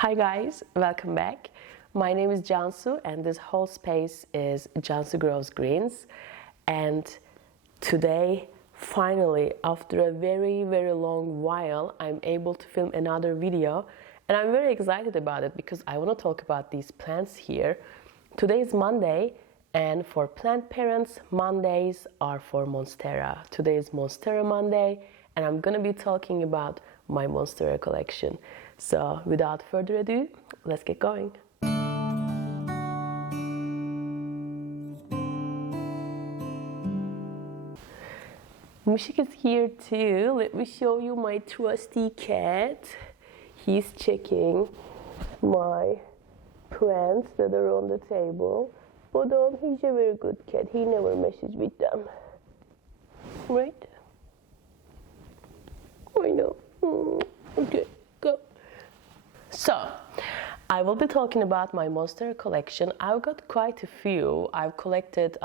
Hi guys, welcome back. My name is Cansu and this whole space is Cansu Grows Greens. And today, finally, after a very long while, I'm able to film another video. And I'm very excited about it because I want to talk about these plants here. Today is Monday, and for plant parents, Mondays are for Monstera. Today is Monstera Monday, and I'm gonna be talking about my Monstera collection. So without further ado, let's get going. Mushik is here too. Let me show you my trusty cat. He's checking my plants that are on the table. But he's a very good cat. He never messes with them. Right? I know. Okay, go. So, I will be talking about my Monstera collection. I've got quite a few. I've collected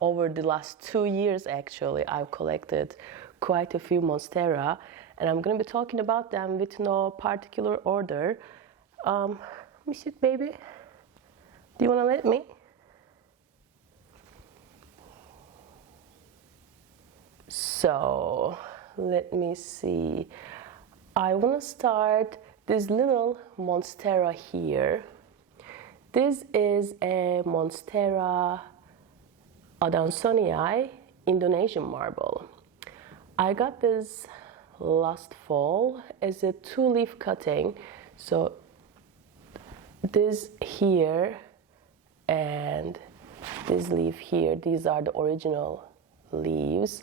over the last 2 years actually. I've collected quite a few Monstera, and I'm going to be talking about them with no particular order. Let me sit, baby. Do you want to let me? So, let me see. I want to start this little Monstera here. This is a Monstera adansonii Indonesian marble. I got this last fall as a 2-leaf cutting. So this here and this leaf here, these are the original leaves.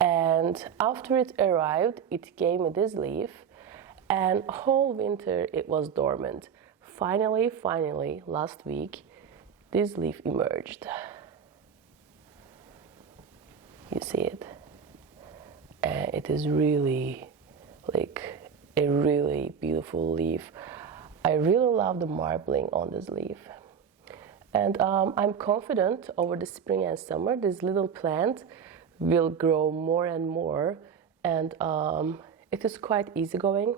And after it arrived, it gave me this leaf. And whole winter it was dormant. Finally, last week, this leaf emerged. You see it? And it is really like a really beautiful leaf. I really love the marbling on this leaf. And I'm confident over the spring and summer, this little plant will grow more and more. And it is quite easygoing.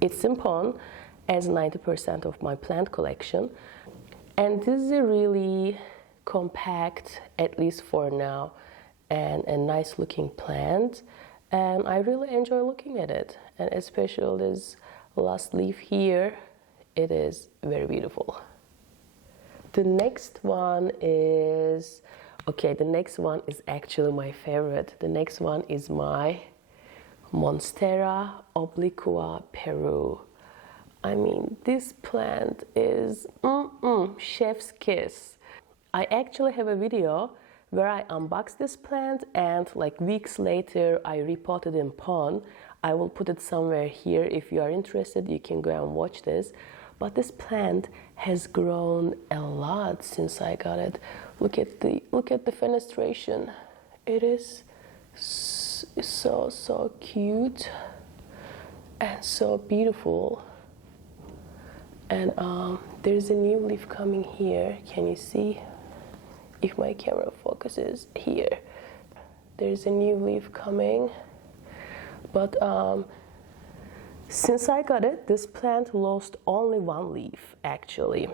It's in pon as 90% of my plant collection, and this is a really compact, at least for now, and a nice looking plant, and I really enjoy looking at it, and especially this last leaf here, it is very beautiful. The next one is actually my favorite. The next one is my Monstera Oblique Peru. I mean, this plant is chef's kiss. I actually have a video where I unboxed this plant, and like weeks later I repotted in pon. I will put it somewhere here. If you are interested, you can go and watch this. But this plant has grown a lot since I got it. Look at the fenestration. It is so cute and so beautiful. And there's a new leaf coming here. Can you see? If my camera focuses here, there's a new leaf coming. But since I got it, this plant lost only 1 leaf actually.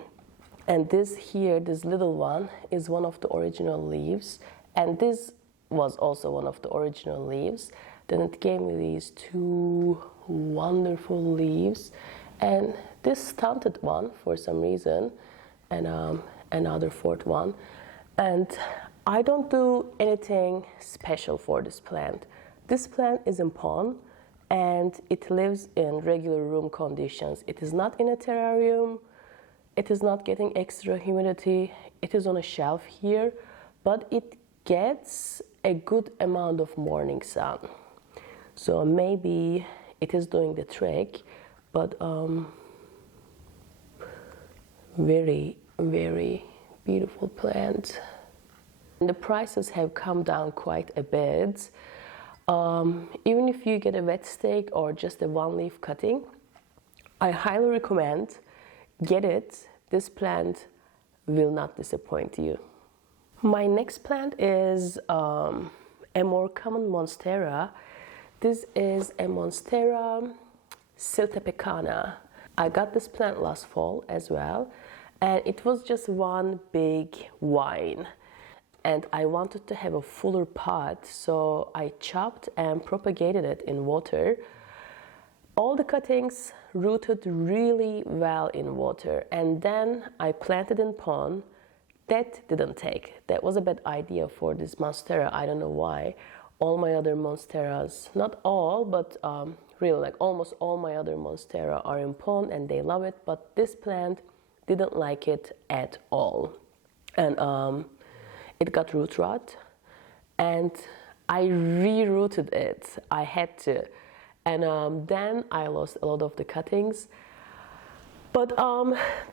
And this here, this little one, is one of the original leaves. And this was also one of the original leaves. Then it gave me these 2 wonderful leaves, and this stunted one for some reason, and another 4th one. And I don't do anything special for this plant. This plant is in pon, and it lives in regular room conditions. It is not in a terrarium. It is not getting extra humidity. It is on a shelf here, but it gets a good amount of morning sun. So maybe it is doing the trick, but very beautiful plant. And the prices have come down quite a bit. Even if you get a wet stake or just a 1-leaf cutting, I highly recommend get it. This plant will not disappoint you. My next plant is a more common Monstera. This is a Monstera silta Picana. I got this plant last fall as well, and it was just one big vine. And I wanted to have a fuller pot, so I chopped and propagated it in water. All the cuttings rooted really well in water, and then I planted in pond. That didn't take. That was a bad idea for this monstera. I don't know why. All my other monsteras, not all, but really like almost all my other monstera are in pond and they love it, but this plant didn't like it at all. And it got root rot, and I rerouted it. I had to. And then I lost a lot of the cuttings. But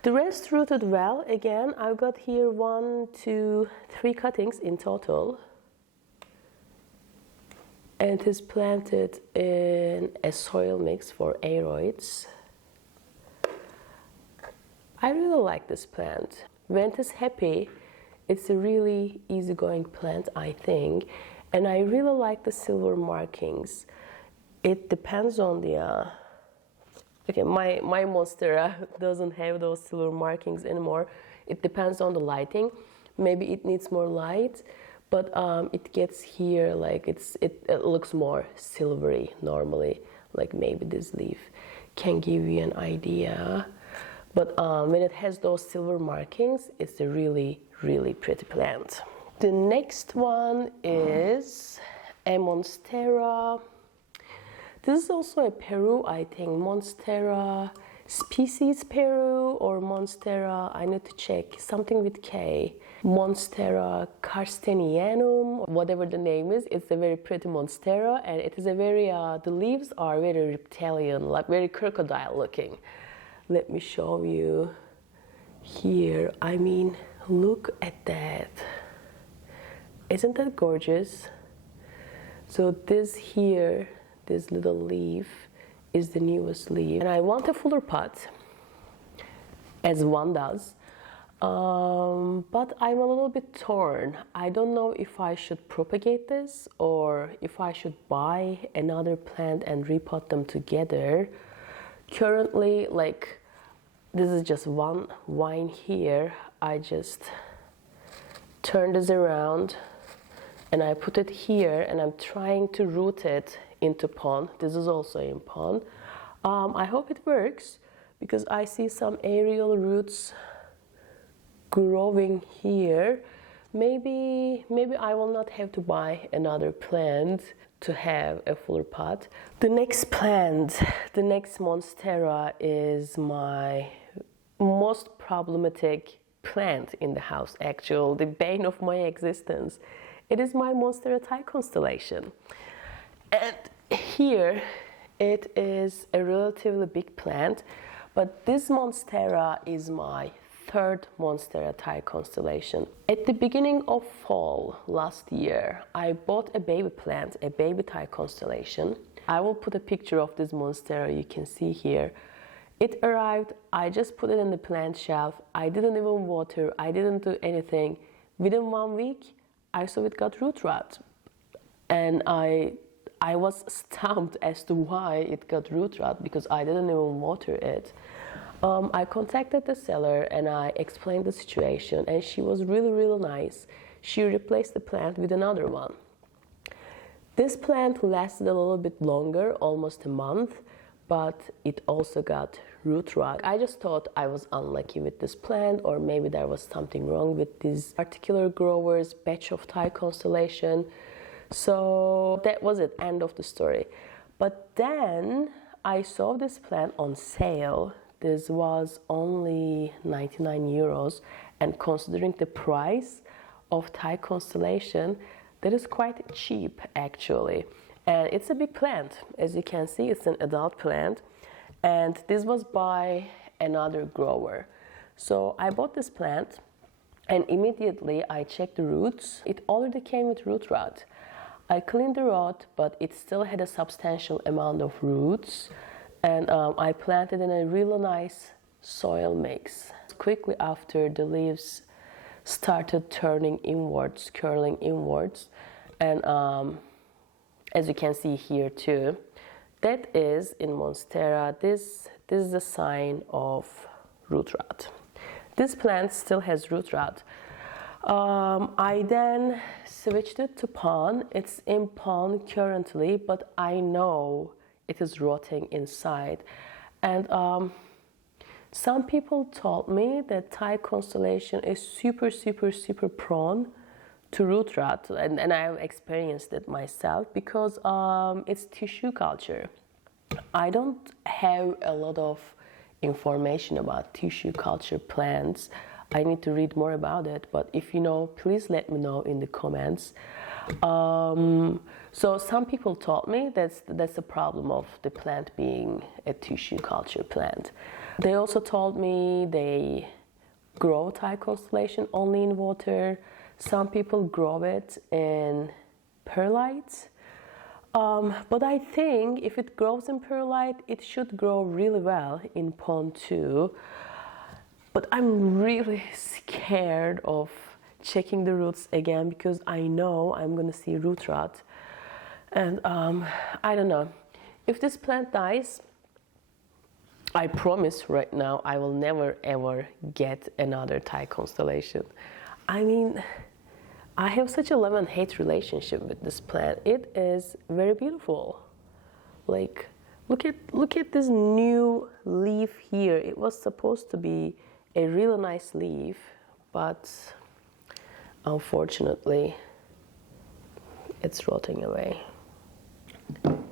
the rest rooted well. Again, I've got here 1, 2, 3 cuttings in total. And it is planted in a soil mix for aeroids. I really like this plant. When it is happy, it's a really easygoing plant, I think. And I really like the silver markings. It depends on the... Okay, my monstera doesn't have those silver markings anymore. It depends on the lighting. Maybe it needs more light, but it gets here like it looks more silvery normally. Like maybe this leaf can give you an idea. But when it has those silver markings, it's a really, really pretty plant. The next one is a monstera. This is also a Peru, I think, monstera species Peru or monstera, I need to check, something with K. Monstera cartenianum, whatever the name is, it's a very pretty monstera, and it is a very, the leaves are very reptilian, like very crocodile looking. Let me show you here. I mean, look at that. Isn't that gorgeous? So this here, this little leaf is the newest leaf, and I want a fuller pot, as one does, but I'm a little bit torn. I don't know if I should propagate this or if I should buy another plant and repot them together. Currently, like, this is just one vine here. I just turn this around and I put it here, and I'm trying to root it into pond. This is also in pond. I hope it works, because I see some aerial roots growing here. Maybe I will not have to buy another plant to have a fuller pot. The next plant, the next monstera, is my most problematic plant in the house, actually, the bane of my existence. It is my monstera Thai Constellation. And here it is a relatively big plant, but this monstera is my third monstera Thai Constellation. At the beginning of fall last year, I bought a baby plant, a baby Thai Constellation. I will put a picture of this monstera, you can see here. It arrived, I just put it in the plant shelf. I didn't even water, I didn't do anything. Within 1 week, I saw it got root rot, and I was stumped as to why it got root rot, because I didn't even water it. I contacted the seller and I explained the situation, and she was really nice. She replaced the plant with another one. This plant lasted a little bit longer, almost a month, but it also got root rot. I just thought I was unlucky with this plant, or maybe there was something wrong with this particular grower's batch of Thai Constellation. So that was it, end of the story. But then I saw this plant on sale. This was only 99 euros, and considering the price of Thai Constellation, that is quite cheap actually. And it's a big plant. As you can see, it's an adult plant, and this was by another grower. So I bought this plant, and immediately I checked the roots. It already came with root rot. I cleaned the rot, but it still had a substantial amount of roots, and I planted in a really nice soil mix. Quickly after, the leaves started turning inwards, curling inwards, and as you can see here too, that is in monstera. this is a sign of root rot. This plant still has root rot. I then switched it to pond. It's in pond currently, but I know it is rotting inside. And some people told me that Thai Constellation is super prone to root rot, and I've experienced it myself because it's tissue culture. I don't have a lot of information about tissue culture plants. I need to read more about it, but if you know, please let me know in the comments. So some people told me that's the problem of the plant being a tissue culture plant. They also told me they grow Thai Constellation only in water. Some people grow it in perlite. But I think if it grows in perlite, it should grow really well in pond too. But I'm really scared of checking the roots again because I know I'm gonna see root rot. And I don't know. If this plant dies, I promise right now I will never ever get another Thai Constellation. I mean, I have such a love and hate relationship with this plant. It is very beautiful. Like, look at this new leaf here. It was supposed to be a really nice leaf, but unfortunately it's rotting away.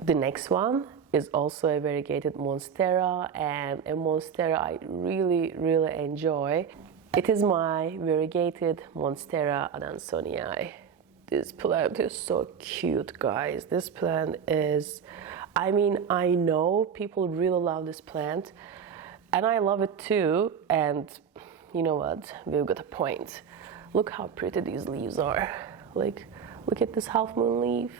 The next one is also a variegated monstera, and a monstera I really enjoy. It is my variegated Monstera adansonii. This plant is so cute, guys. This plant is, I mean, I know people really love this plant, and I love it too. And you know what? We've got a point. Look how pretty these leaves are. Like, look at this half moon leaf.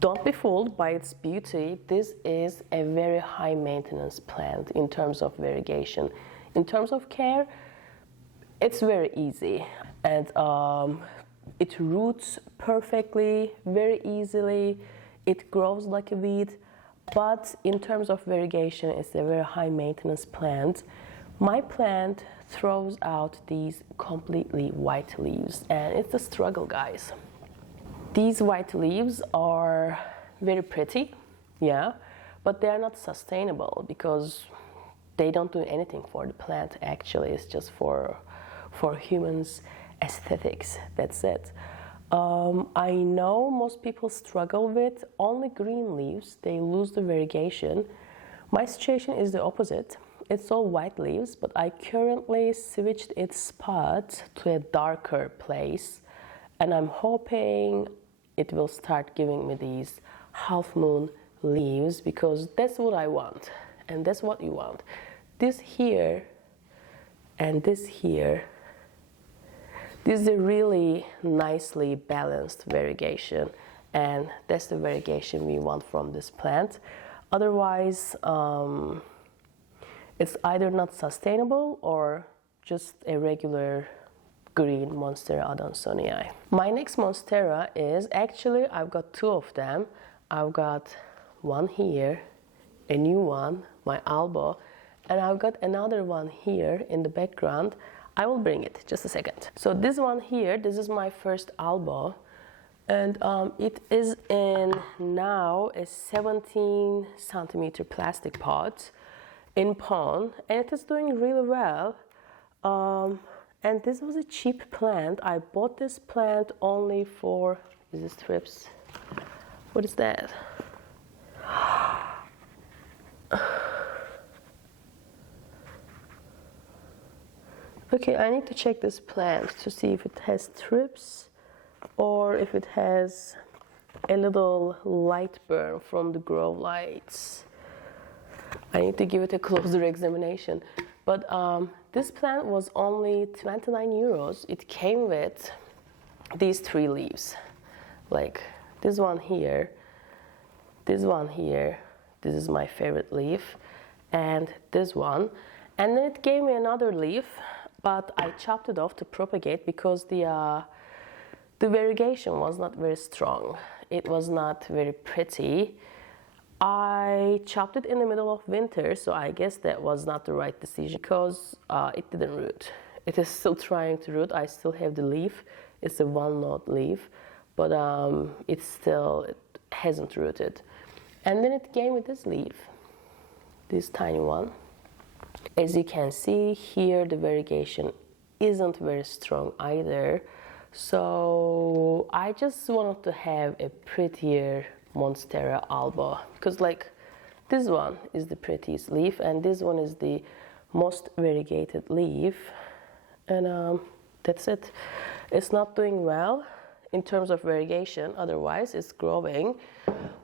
Don't be fooled by its beauty. This is a very high maintenance plant in terms of variegation. In terms of care, it's very easy, and it roots perfectly, very easily. It grows like a weed, but in terms of variegation, it's a very high maintenance plant. My plant throws out these completely white leaves, and it's a struggle, guys. These white leaves are very pretty, yeah, but they are not sustainable because they don't do anything for the plant. Actually, it's just for humans' aesthetics. That's it. I know most people struggle with only green leaves. They lose the variegation. My situation is the opposite. It's all white leaves, but I currently switched its spot to a darker place, and I'm hoping it will start giving me these half moon leaves because that's what I want. And that's what you want. This here and this here, this is a really nicely balanced variegation, and that's the variegation we want from this plant. Otherwise, it's either not sustainable or just a regular green Monstera adansonii. My next Monstera is, actually I've got two of them. I've got one here, a new one, my elbow, and I've got another one here in the background. I will bring it, just a second. So this one here, this is my first elbow, and it is in now a 17 centimeter plastic pot in pond, and it is doing really well. And this was a cheap plant. I bought this plant only for, is this thrips? What is that? Okay, I need to check this plant to see if it has thrips or if it has a little light burn from the grow lights. I need to give it a closer examination. But this plant was only 29 euros. It came with these three leaves. Like this one here, this one here, this is my favorite leaf, and this one. And then it gave me another leaf, but I chopped it off to propagate because the variegation was not very strong. It was not very pretty. I chopped it in the middle of winter, so I guess that was not the right decision because it didn't root. It is still trying to root. I still have the leaf. It's a walnut leaf, but it hasn't rooted. And then it came with this leaf, this tiny one. As you can see here, the variegation isn't very strong either. So I just wanted to have a prettier Monstera alba because like this one is the prettiest leaf and this one is the most variegated leaf, and that's it. It's not doing well in terms of variegation, otherwise it's growing,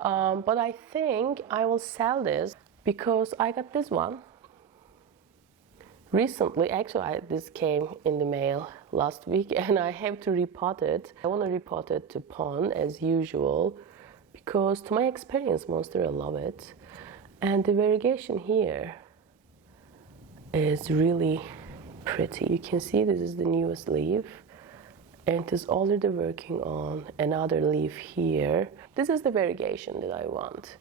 but I think I will sell this because I got this one recently. Actually, this came in the mail last week and I have to repot it. I want to repot it to pond as usual because to my experience, Monstera love it. And the variegation here is really pretty. You can see this is the newest leaf and it is already working on another leaf here. This is the variegation that I want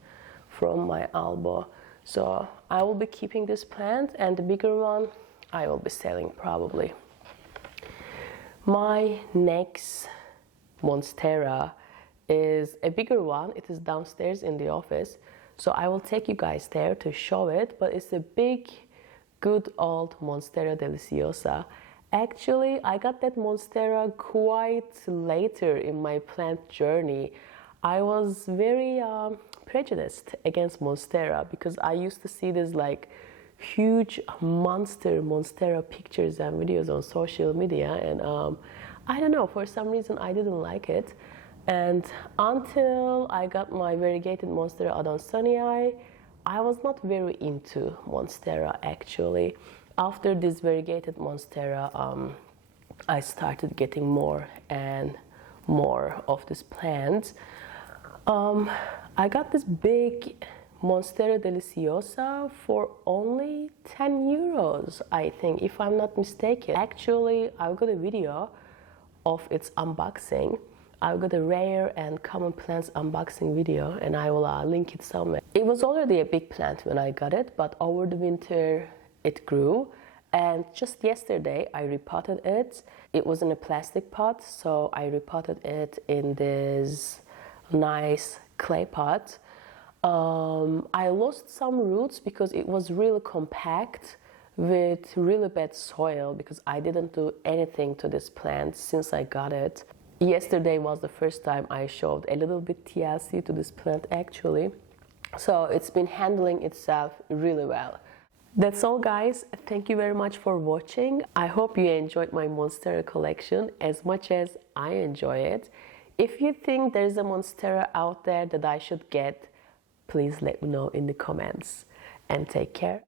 from my alba. So I will be keeping this plant and the bigger one I will be selling probably. My next Monstera is a bigger one. It is downstairs in the office. So I will take you guys there to show it, but it's a big, good old Monstera deliciosa. Actually, I got that Monstera quite later in my plant journey. I was very prejudiced against Monstera because I used to see this like huge Monstera pictures and videos on social media, and I don't know, for some reason I didn't like it. And until I got my variegated Monstera adansonii, I was not very into Monstera actually. After this variegated Monstera, I started getting more and more of this plant. I got this big Monstera deliciosa for only 10 euros, I think, if I'm not mistaken. Actually, I've got a video of its unboxing. I've got a rare and common plants unboxing video and I will link it somewhere. It was already a big plant when I got it, but over the winter it grew, and just yesterday I repotted it. It was in a plastic pot, so I repotted it in this nice clay pot. I lost some roots because it was really compact with really bad soil because I didn't do anything to this plant since I got it. Yesterday was the first time I showed a little bit TLC to this plant actually. So it's been handling itself really well. That's all guys, thank you very much for watching. I hope you enjoyed my Monstera collection as much as I enjoy it. If you think there's a Monstera out there that I should get, please let me know in the comments, and take care.